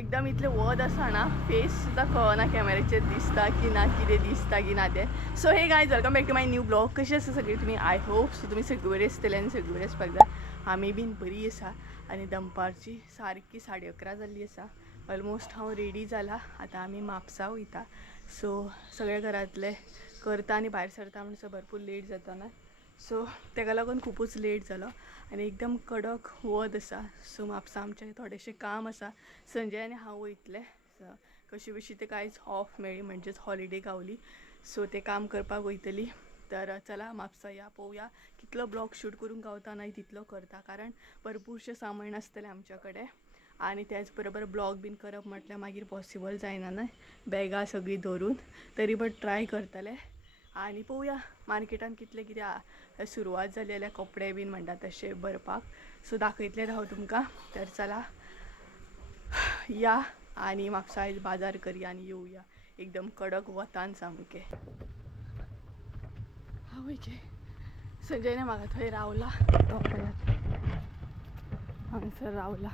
एकदम इतले वद आसा ना फेस सुद्दां कळना कॅमेराचेर दिसता की ना कितें दिसता की ना तें. So hey guys welcome back to my new blog. कशी आसा सगळी तुमी? आय होप सो तुमी सगळी बरी आसतली आनी सगळी बरी आसपाक जाय. आमी बीन बरी आसा आनी दनपारची सारकी 11:30 जाल्ली आसा. ऑलमोस्ट हांव रेडी जाला. आतां आमी म्हापसा वयता. सो सगळे घरांतले करता आनी भायर सरता म्हणसर भरपूर लेट जाता ना. सो तेका लागून खूपच लेट जालो आनी एकदम कडक वद आसा. सो म्हापसा आमचें थोडेंशें काम आसा. संजय आनी हांव वयतले. कशी बशी ते कांयच ऑफ मेळ्ळी म्हणजेच हॉलिडे गावली. सो ते काम करपाक वयतली. तर चला म्हापसा या पळोवया कितलो ब्लॉग शूट करूंक गावता ना तितलो करता, कारण भरपूरशें सामान आसतलें आमच्या कडेन आनी त्याच बरोबर ब्लॉग बीन करप म्हटल्यार मागीर पॉसिबल जायना न्हय बॅगां सगळीं धरून. तरी बट ट्राय करतले आनी पळोवया मार्केटान कितले कितें सुरवात जाली जाल्यार कपडे बीन म्हणटा तशे भरपाक. सो दाखयतले हांव तुमकां. तर चला या आनी म्हापसा आयज बाजार करया आनी येवया एकदम कडक वतान सामके. आवयचे संजयने म्हाका थंय रावला. हांगसर रावला.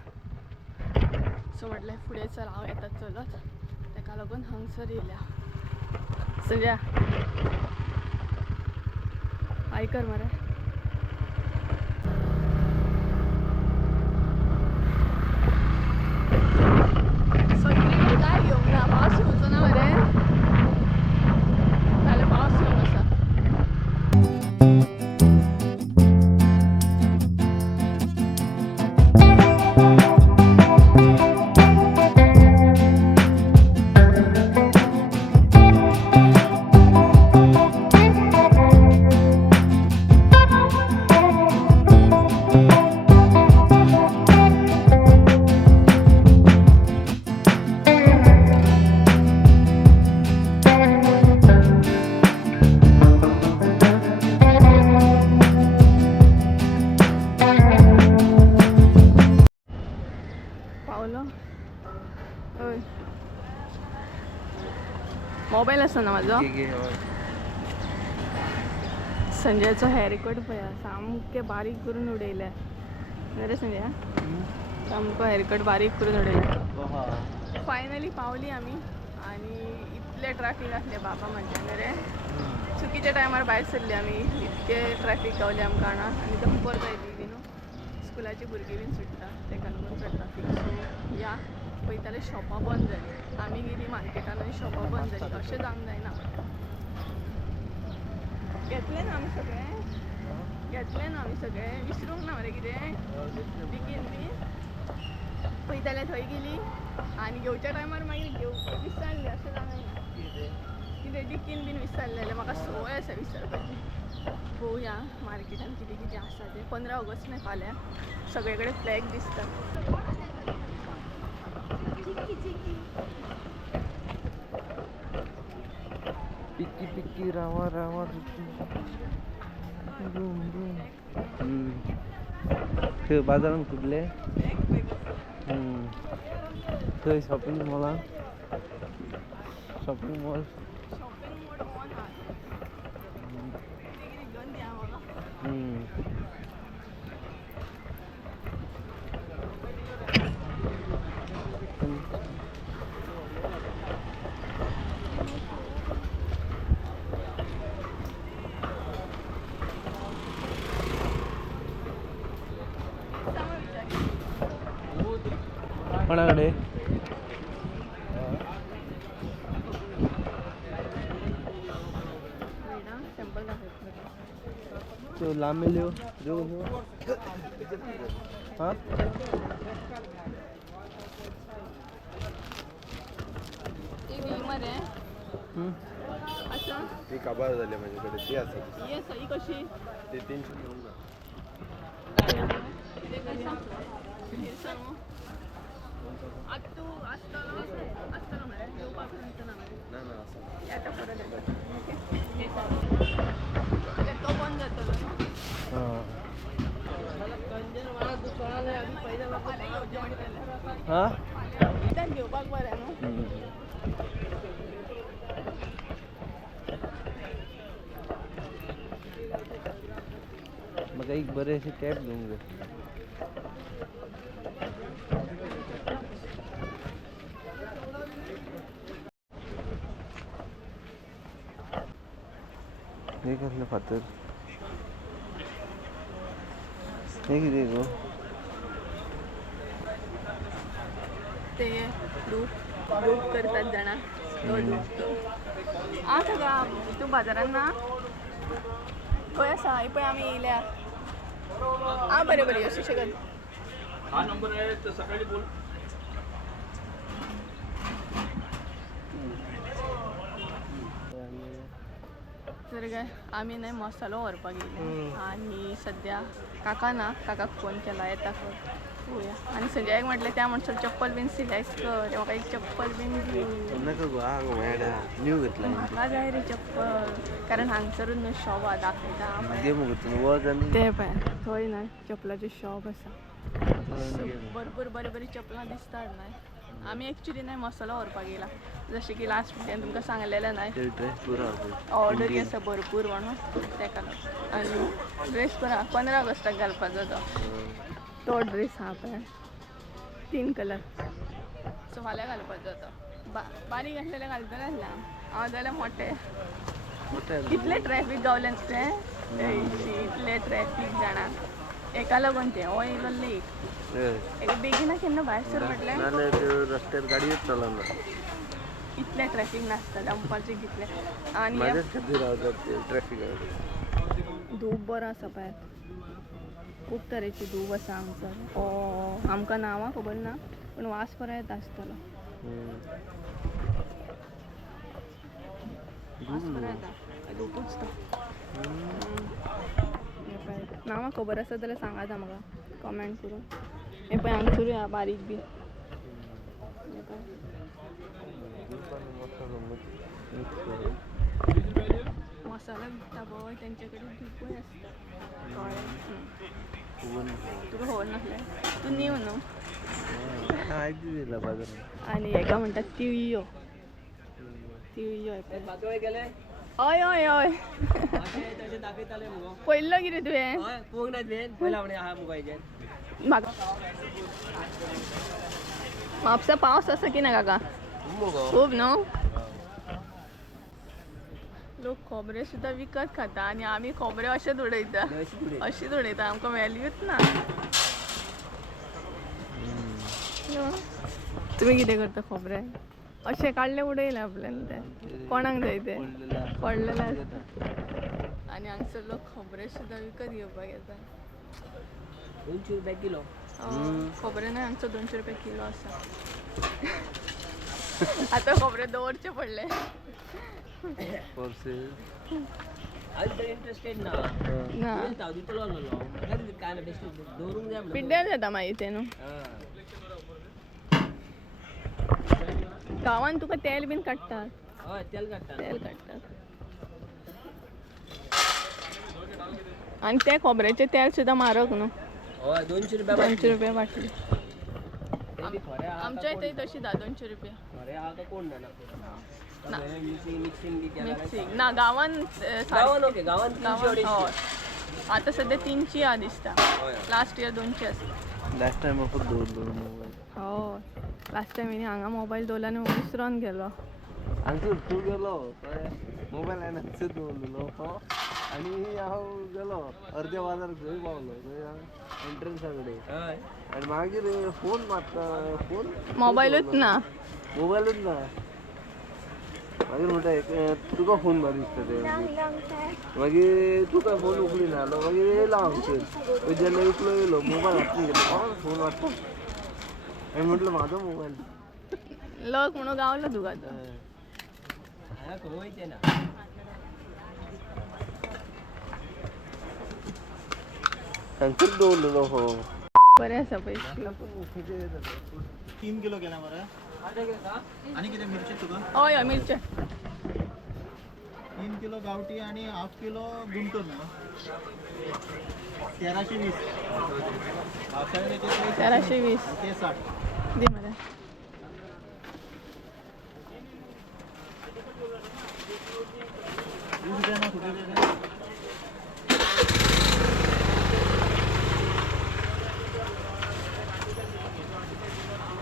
सो म्हटल्यार फुडें चल हांव येता चलत. ताका लागून हांगसर येयल्या. संजय आयकर मरे. सगळीकडे काय घेवंक ना. पावस येवचो ना मरे. नाल्यार पावस येवन आसा. मोबाईल आसा ना माझो. संजयचो हेअरकट पळया सामके बारीक करून उडयल्या. बरें संजय सामको हेअरकट बारीक करून उडयल्या. फायनली पावली आमी आनी इतले ट्रॅफिक आसले बाबा म्हणटा मरे. चुकीच्या टायमार भायर सरले आमी. इतके ट्रॅफिक गावले आमकां हांगा आनी दंपर जायली बी न्हू. स्कुलाची भुरगीं बीन सुट्टा तेका लागून चड ट्रॅफिक. सो या पळयताले शॉपां बंद जाली. आमी गेली मार्केटान आनी शॉपां बंद जाली. अशें जावंक जायना. घेतले ना आमी सगळें. घेतले ना आमी सगळें. विसरूंक ना मरे कितें बेगीन बी. पळयताले थंय गेली आनी घेवच्या टायमार मागीर विसरले. अशें जायना कितें डिकीन बीन विसरले जाल्यार म्हाका संवय आसा विसरपाची. पळोवया मार्केटान कितें कितें आसा तें. 15 ऑगस्ट न्हय फाल्यां. सगळे कडेन फ्लॅग दिसता. पिक्की पिक्की रावा रावा थंय बाजारान कुठले थंय शॉपिंग मॉलान शॉपिंग मॉल कोणाकडे तो लांब लिओ जो हाँ ती काबार झाली माझ्याकडे. ती असं ही आसा ही कशी. ते 300 घेऊन जा. आता तू आसतलो मरे येवपाक ना मरे. ना ना असं येता परत तो बंद जातलो हाँ त्यात घेवपाक बरें न्हू. म्हाका एक बरें अशें कॅप घेवंक जाय. हे कसलं फातर हे किती गो ते दूध करतात जाणा तो दूध आ सगळा तू बाजारात ना खंय आसा हे पळय आमी येयल्या आ बरें बरें अशें शकत हा नंबर आहे तर सकाळी बोल तर काय आम्ही नाही मसालो व्हरपाक गेले आणि सध्या काकाक फोन केला येता पळोवया आणि संजयाक म्हटलें त्या म्हणसर चप्पल बीन सिलेक्ट कर म्हाका एक चप्पल बीन घेऊ नका गो हा मॅडा न्यू घेतला म्हाका जाय रे चप्पल कारण हांगसरून न्हू शॉप दाखयता घे मग तू वज आनी ते पळय थंय ना चप्पलाचे शॉप आसा भरपूर बरी बरी चप्पलां दिसतात नाही आम्ही ॲक्च्युली नाही मसालो व्हरपाक गेला जशें की लास्ट वीकेंड तुमकां सांगलेलें नाही ड्रेस पुरा ऑर्डरी आसा भरपूर म्हणून तेका लागून आनी ड्रेस पण 15 ऑगस्टाक घालपाचो तो ड्रेस हा पळय 3 कलर सो फाल्यां घालपाचो तो बारीक आसलेले घालतले आसलें हांव जाल्यार मोठे कितले ट्रॅफीक गावले ते इतले ट्रॅफीक जाणा एका लागून ते हो येयलो लेट एक बेगिना केन्ना भायर सर म्हटलें नाल्यार त्यो रस्त्यार गाडयोच चलना इतले ट्रॅफीक नासता दंपाचे कितले आनी माझ्याच खातीर रावतात ते ट्रॅफिकाक धूप बरो आसा पळय खूब तरेची धूप आसा हांगसर आमकां नांवां खबर ना पूण वास बरो येता आसतलो वास बरो येता धूपच तो नांवां खबर आसा जाल्यार सांगात म्हाका कमेंट करून हे पळय हांगसरूय आहा बारीक बी मसाला विकता पळय तेंचे कडेन धूपय आसता तुका खबर नासलें तूं नीव न्हू आयज दिला बाजारात आनी हेका म्हणटात तिळयो हय हय हय पयल्लो कितें तुवें म्हाका म्हापसा पावस आसा की ना काका खूब न्हू लोक खोबरे सुद्दां विकत खाता आनी आमी खोबरे अशेंच उडयता अशीच उडयता आमकां व्हॅल्यूच ना तुमी कितें करता खोबरे अशें काडले उडयले आपल्यान ते कोणाक जाय ते पडलेले आसता आनी हांगसर लोक खोबरे सुद्दां विकत घेवपाक येता 200 रुपया किलो खोबरे नाही हांगसर 200 रुपया किलो आसा आतां खोबरे दवरचे पडले आज तर इंटरेस्टेड ना ना जाऊ दितलो न्हू काय ना टेस्ट दवरूंक जाय पिड्ड्यार जाता मागीर ते न्हू गांवांत तुका तेल बीन काडटात हय तेल काडटा तेल काडटात आनी ते खोबऱ्याचे तेल सुद्दां म्हारग न्हू हय 200 रुपया 200 रुपया बाटली खरे आमच्या थंय तशी 200 रुपया खरे आहा तो कोण जाणा मिक्सिंग बी केला मिक्सिंग ना गांवांत गावान ओके गावान 300 हय आतां सध्या 300 आहा दिसता लास्ट इयर 200 आसता लास्ट टाइम म्हाका दवरलो मोबायल हय लास्ट टायम हांगा मोबायल दवरलो आनी विसरोन गेलो हांगसर तूं गेलो मोबायल हांवें हांगसर दवरलेलो आनी हांव गेलो अर्द्या बाजार थंय पावलो थंय एंट्रन्सा कडेन हय आनी मागीर फोन मारता फोन मोबायलूच ना मोबायलूच ना मागीर म्हणटा तुका फोन मारूं दिसता ते मागीर तुका फोन उखलिना जालो मागीर येयलो हांगसर जेन्ना इकलो येयलो मोबायल हातीन घेतलो कोण फोन मारता हांवें म्हटलं म्हाजो मोबायल लक म्हणून गावलो तुका तो हांगा खंय वयचें ना हांगसर दवरलेलो हो बरें आसा पयशे 3 किलो केला मरे आणि किती मिरची तुका हय हय मिरचे 3 किलो गावठी आणि हाफ किलो गुंटूर न्हू 1320 पावसाळ्याचे 1320 ते 60 दी मरे ना कुठे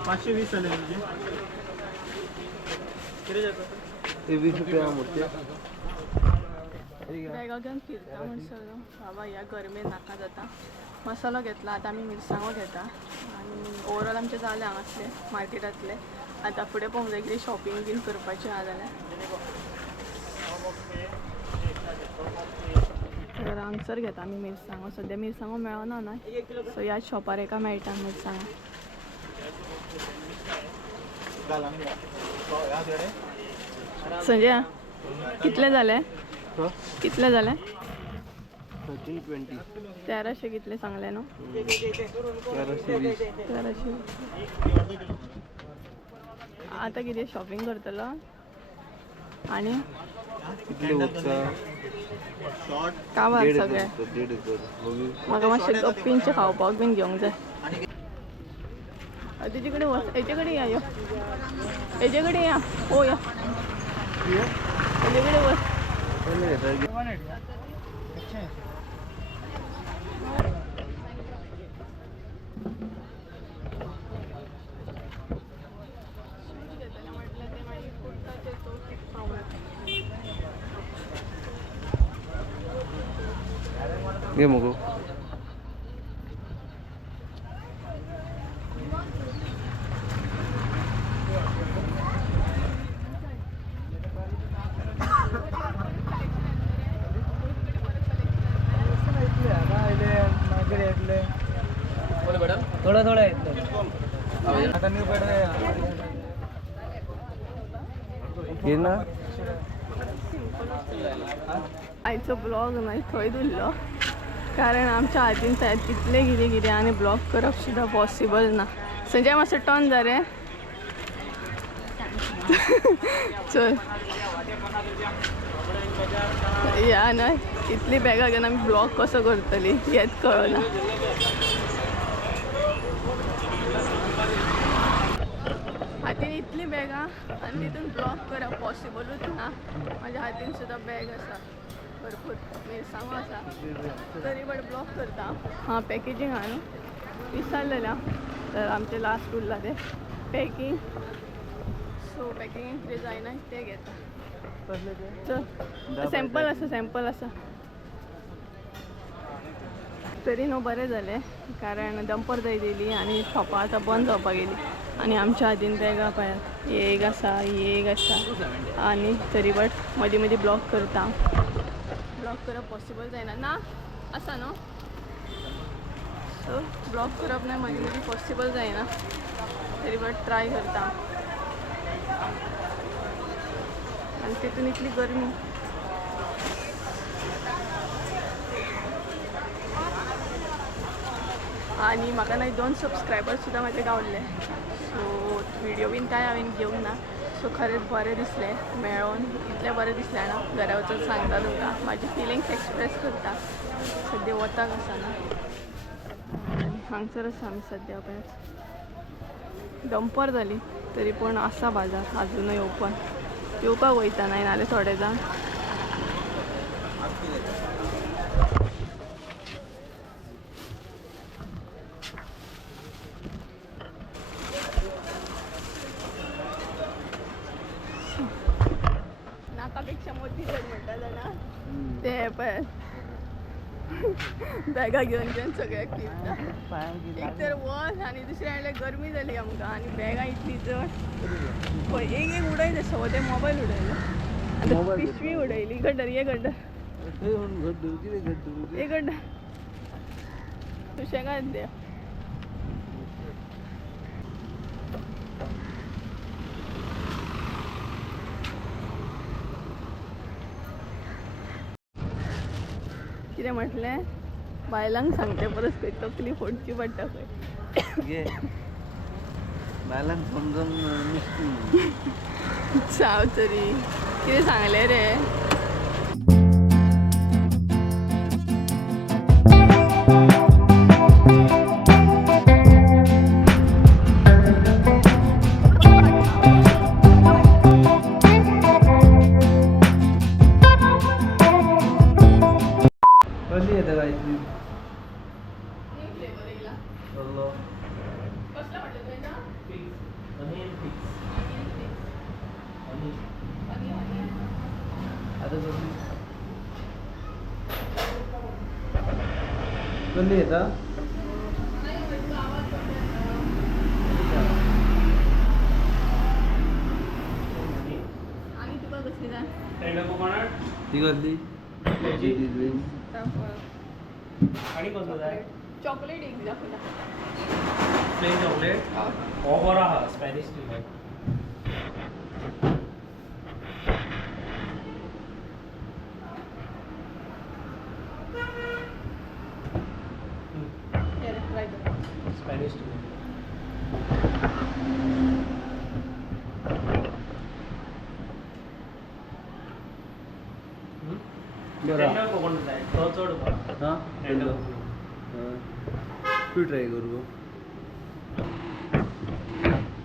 520 आले म्हणजे किती जातात ते 20 रुपया मोठे बॅगा घेऊन फिरता म्हणसर बाबा या गरमेन नाका जाता. मसालो घेतला, आता आम्ही मिरसांगो घेता आणि ओवरऑल आमचे जाले हांगासले मार्केटातले. आता फुडें पळोवंक जाय कितें शॉपिंग बीन करपाचें आहा जाल्यार. तर हांगसर घेता आमी मिरसांगो. सद्या मिरसांगो मेळना ना, सो ह्या शॉपार एका मेळटा मिरसांगो. संजय कितले जाले? कितले जाले? 1320. 1300 कितले सांगले न्हू? 1320. 1300. आता किती शॉपिंग करतलो आणि कितले उरता? काबार सगळे 1.5 म्हाका मातशें गप्पींचे खावपाक बीन घेवंक जाय. तुजे कडेन वच, हेजे कडेन या, यो हेजे कडेन या, ओ या हेजे कडेन वच. घे मगो. थोडं थोडं येतं. घे ना. आयचो ब्लॉग नाही थंय दिल्लो, कारण आमच्या हातीन तितले कितें कितें आनी ब्लॉग करप सुद्दां पॉसिबल ना. संजय मातसो टर्न जा रे. चल या न्हय, इतली बॅगा घेवन आमी ब्लॉग कसो करतली हेंच कळना. हातीन इतली बॅगा आनी तितून ब्लॉग करप पॉसिबलूच ना. म्हाज्या हातीन सुद्दां बॅग आसा भरपूर, मिरसांगो आसा, तरी बट ब्लॉग करता. हां पॅकेजींग आहा न्हू, विसरलेल्या. तर आमचे लास्ट उरला ते पॅकींग. सो पॅकिंग कितें जायना ते घेता. चल सॅम्पल आसा, सॅम्पल आसा. तरी न्हू बरें जालें, कारण दंपर जाय दिली आनी शॉपां आतां बंद जावपाक गेली आनी आमच्या हातीन बॅगा पळयात. ही एक आसा, ही एक आसा आनी तरी बट मदीं मदीं ब्लॉग करता. ब्लॉग करप पॉसिबल जायना ना, आसा न्हू. सो ब्लॉग करप ना मदीं मदीं पॉसिबल जायना, तरी बट ट्राय करता. आनी तितून इतली गरमी. आणि म्हाका नाही 2 सबस्क्रायबर सुद्दां म्हाजे गावल्ले. सो व्हिडिओ बीन कांय हांवें घेवंक ना. सो खरेंच बरें दिसलें मेळोन, इतलें बरें दिसलें ना. घरा वचून सांगता तुमकां, म्हाजी फिलिंग्स एक्सप्रेस करता. सद्या वताक आसना आनी हांगसर आसा आमी सद्या. पळय दंपर जाली तरी पूण आसा बाजार अजुनूय ओपन. येवपाक वयता नाय नाल्यार थोडे जाण. नाकापेक्षा मोठी जड म्हणटा ना ते पळय बॅगा घेवन घेवन सगळ्याक फिरता. एक तर वस आनी दुसरे म्हणल्यार गरमी जाली आमकां आनी बॅगा इतली जड. पळय एक उडयता सो ते मोबायल उडयलो, आतां पिशवी उडयली. गड्डर ये गड्डर, ये गड्डर सुशेगाद द्या. कितें म्हटलें, बायलांक सांगते परत खंय तकली फोडची पडटा खंय. बायलांक समजून नुस्ती सांग तरी कितें सांगलें रे. कशी येते गायची आता कसली येता आणि तुका कसली जाय ती कसली आणि कसं जाय चॉकलेट एक दाखवला प्लेन चॉकलेट हो बरो आहा स्पॅनिश डिलाइट ट्राय कर स्पॅनिश डिलाइट टेंडर कोकोनट जाय तो चड बरो हां टेंडर तू ट्राय करू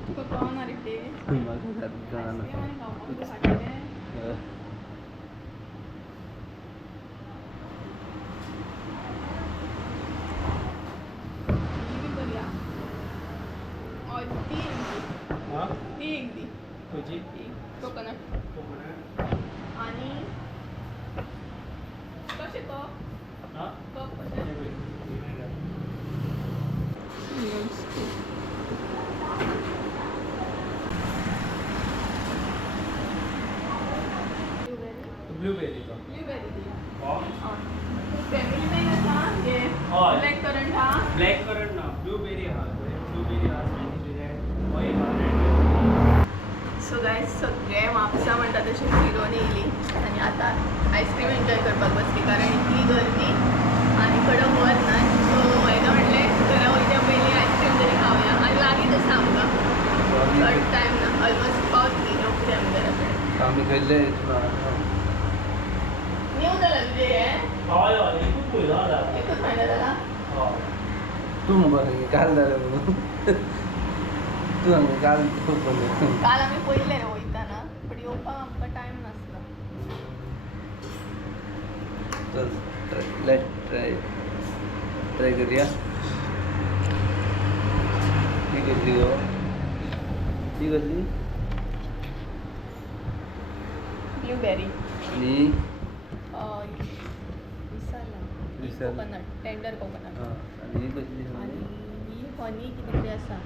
तुका कळना रे ते म्हाका जाणा आईस्क्रीम आणि खावपाक खातीर हां ती एक दी तुझी कोकोनट कोकोनट आणि कशे हां कप कशे ब्लूबेरीचा ब्लूबेरी दी हो फॅमिली पॅक आसा हे हय. ब्लॅक करंट हा ब्लॅक करंट ना ब्लूबेरी आहा ब्लूबेरी आहा स्पॅनिश डिलाइट हो एक आहा सो गायज सगळे म्हापसा म्हणटा तशी फिरोन येयली आनी आतां आयस्क्रीम एन्जॉय करपाक बसली कारण इतली गर्दी आनी कडक वर ना सो हांवें म्हणलें घरा वयच्या पयलीं आयस्क्रीम तरी खावया आनी लागींच आसा आमकां चड टायम ना ऑलमोस्ट पावतली रोखडी आमी घरा कडेन आम्ही खाल्ले न्यू जालां तुजें हें हय हय एकूच पयलो आहा एकूच म्हयनो जाला हय तू मग काल झालं म्हणून तू हांगा काल खूप बरें काल आमी पयले रे वयताना बट येवपाक आमकां टायम नासलो चल लेट ट्राय ट्राय करूया ती कसली गो ती कसली ब्लूबेरी आणि विसाला. कोकोनट टेंडर कोकोनट हां आणि ही कसली आणि ही हनी कितें तरी आसा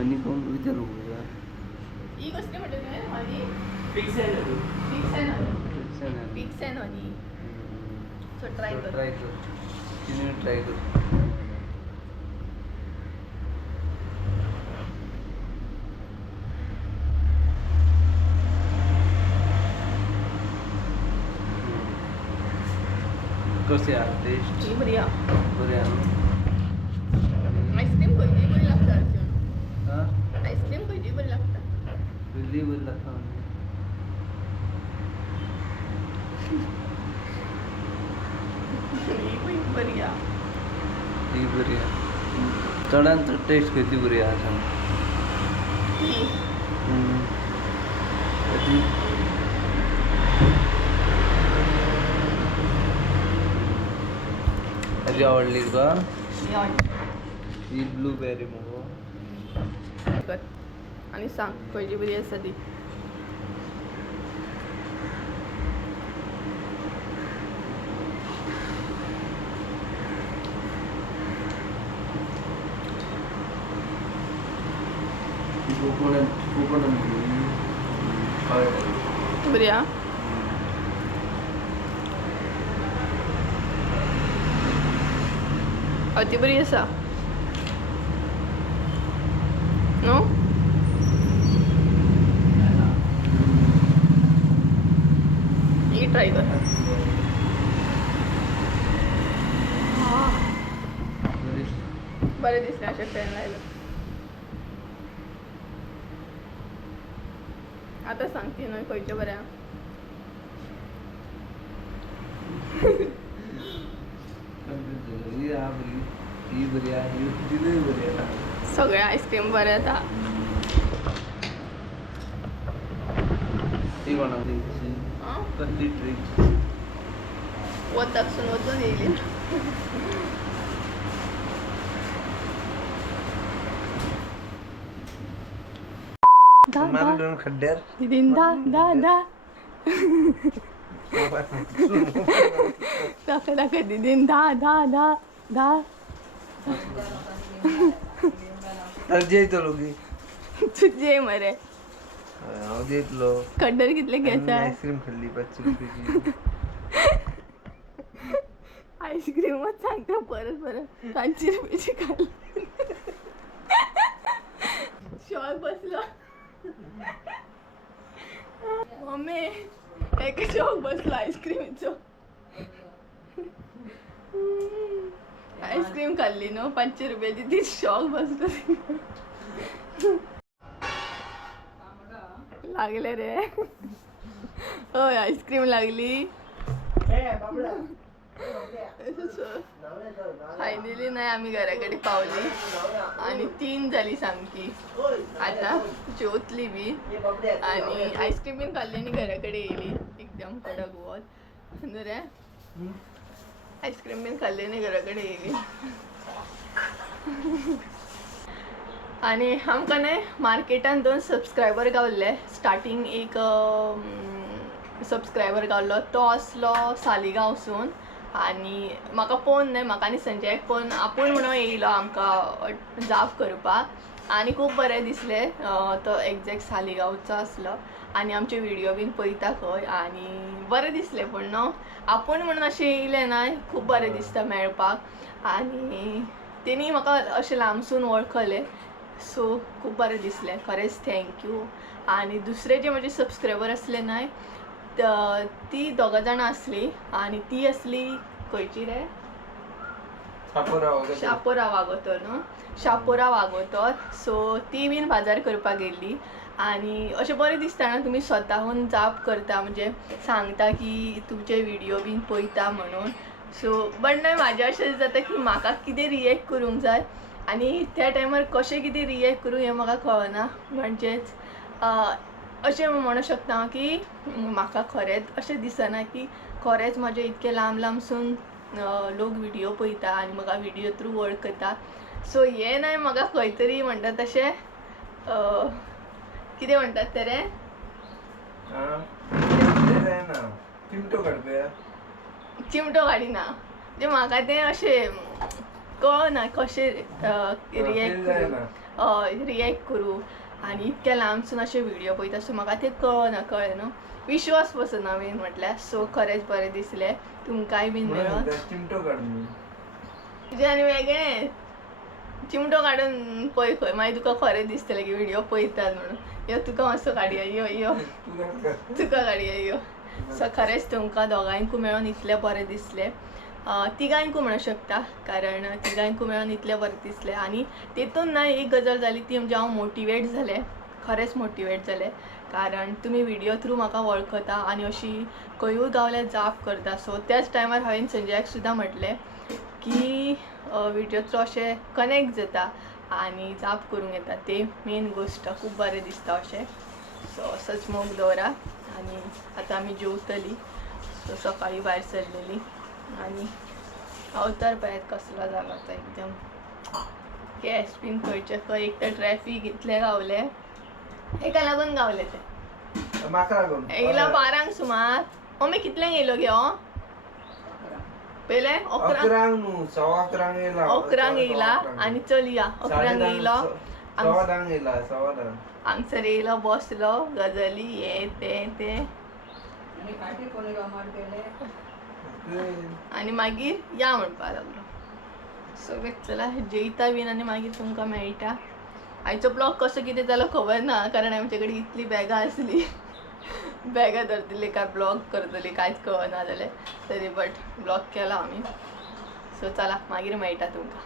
आणि कोण विचारू का ही कसली म्हणटा तुवें हनी पिक्सेल पिक्स एंड हनी पिक्स एंड हनी सो ट्राय कर ट्राय कर तिने ट्राय कर कशी आहे टेस्ट ही बरी आहा बरी आहे आईस्क्रीम खंयची बरी लागता अर्जुन हां आईस्क्रीम खंयची बरी लागता वेगळी बरी लागता ही पण बरी आहा ही बरी आहे चडांत चड टेस्ट खंयची बरी आहा सांग ही कशी ताजी आवडली का ही आवडली ही ब्लूबेरी मगो कर आणि सांग खंयची बरी आसा ती कोकोनट बरी आहा ती बरी आसा नो ही ट्राय कर बरें दिसलें अशें फॅन लायलें आतां सांग ती न्हय खंयचें बरें आहा ही बरी आहे तिनूय बरी आहे सगळे आईस्क्रीम बरें येता ती कोणाक कसली ट्रीक वताकसून वचून येयली मारून खड्ड्यात दा दा दा दाखय दीदीन धा तर जेयतलो की तुझे मरे हांव जेयतलो खड्डर कितले घेता आईस्क्रीम खाल्ली 500 रुपयाची आईस्क्रीमच सांगता परत 500 रुपयाची खाल्ली शॉक बसलो मम्मी एक शॉक बसलो आईस्क्रीमचो आईस्क्रीम खाल्ली नो 500 रुपयाची ती शॉक बसलो लागले रे होय आईस्क्रीम लागली फायनली नाही आम्ही घराकडे पावली आणि 3 झाली सामकी आता जेवतली बी आणि आईस्क्रीम बीन खाल्ली आणि घराकडे येयली एकदम कडक वत रे आईस्क्रीम बीन खाल्ली आणि घराकडे येयली आणि आमकां न्हय मार्केटान 2 सबस्क्रायबर गावल्ले स्टार्टींग एक सबस्क्रायबर गावल्लो तो असलो सालिगांवसून आणि म्हाका पळोवन न्हय म्हाका आनी संजयाक पळोवन आपूण म्हणून येयलो आमकां जाप करपाक आणि खूब बरें दिसलें तो एग्जॅक्ट सालिगांवचो आसलो आणि आमचे व्हिडिओ बीन पळयता खंय आणि बरें दिसलें पूण न्हू आपूण म्हणून अशें येयलें ना खूब बरें दिसता मेळपाक आणि तेणी म्हाका अशें लांबसून वळखलें सो खूब बरें दिसलें खरेंच थँक्यू आणि दुसरे जे म्हजे सबस्क्रायबर आसले न्हय ती 2 जाणां आसली आणि ती असली खंयची रे शापोरा वागोतर न्हू शापोरा वागोतर सो ती बीन बाजार करपाक गेल्ली आणि अशें बरें दिसता ना तुमी स्वताहून जाप करता म्हणजे सांगता की तुमचे व्हिडिओ बीन पळयता म्हणून सो बट नाही म्हाजें अशें जाता की म्हाका कितें रिएक्ट करूंक जाय आणि त्या टायमार कशें कितें रिएक्ट करूं हें म्हाका कळना म्हणजेच अशें म्हणू शकता की म्हाका खरेंच अशें दिसना की खरेंच म्हाजे इतके लांबसून लोक व्हिडिओ पळयता आनी म्हाका व्हिडिओ थ्रू वळखता सो हें नाही म्हाका खंय तरी म्हणटा तशें कितें म्हणटात ते रे चिमटो काडिना म्हणजे म्हाका तें अशें कळना कशें रिएक्ट करूं आनी इतक्या लांबसून अशें व्हिडिओ पळयता सो म्हाका तें कळ्ळें न्हू विश्वास बसना मेन म्हटल्यार सो खरेंच बरें दिसलें तुमकांय बीन मेळोन तुजें आनी वेगळें चिमटो काडून पळय खंय मागीर तुका खरें दिसतलें की व्हिडिओ पळयतात म्हणून यो तुका मातसो काडया यो तुका काडया यो सो खरेंच तुमकां दोगांयकूय मेळोन इतलें बरें दिसलें तिगांयकूय म्हणूं शकता कारण तिगांयकूय मेळोन इतलें बरें दिसलें आनी तेतून ना एक गजाल जाली ती म्हणजे हांव मोटिवेट जालें खरेंच मोटिवेट जालें कारण तुमी व्हिडिओ थ्रू म्हाका वळखता आनी अशी खंयूय गावल्यार जाप करता सो त्याच टायमार हांवें संजयाक सुद्दां म्हटलें की व्हिडिओ थ्रू अशें कनेक्ट जाता आनी जाप करूंक येता ते मेन गोश्ट खूब बरें दिसता अशें सो असोच मोग दवरा आनी आतां आमी जेवतलीं सो सकाळीं भायर सरलेलीं आनी अवतार पळयात कसलो जाला तो एकदम केस बीन खंयचे खंय एक तर ट्रॅफीक इतलें गावलें एका लागून गावलें तें म्हाका लागून येयला 12 सुमार मम्मी कितल्यांक येयलो गे हो पयले 11 न्हू 11:15 येयला 11 येयला आनी चल या 11 येयलो 11 येयला 11 हांगसर येयलो बसलो गजाली हे ते आनी मागीर या म्हणपा लागलो सो चला जेयता बीन आनी मागीर तुमकां मेळटा आयचो ब्लॉग कसो कितें जालो खबर ना कारण आमचे कडेन इतली बॅगां आसली बॅगां धरतली काय ब्लॉग करतली कांयच कळना जालें तरी बट ब्लॉग केला आमी सो चला मागीर मेळटा तुमकां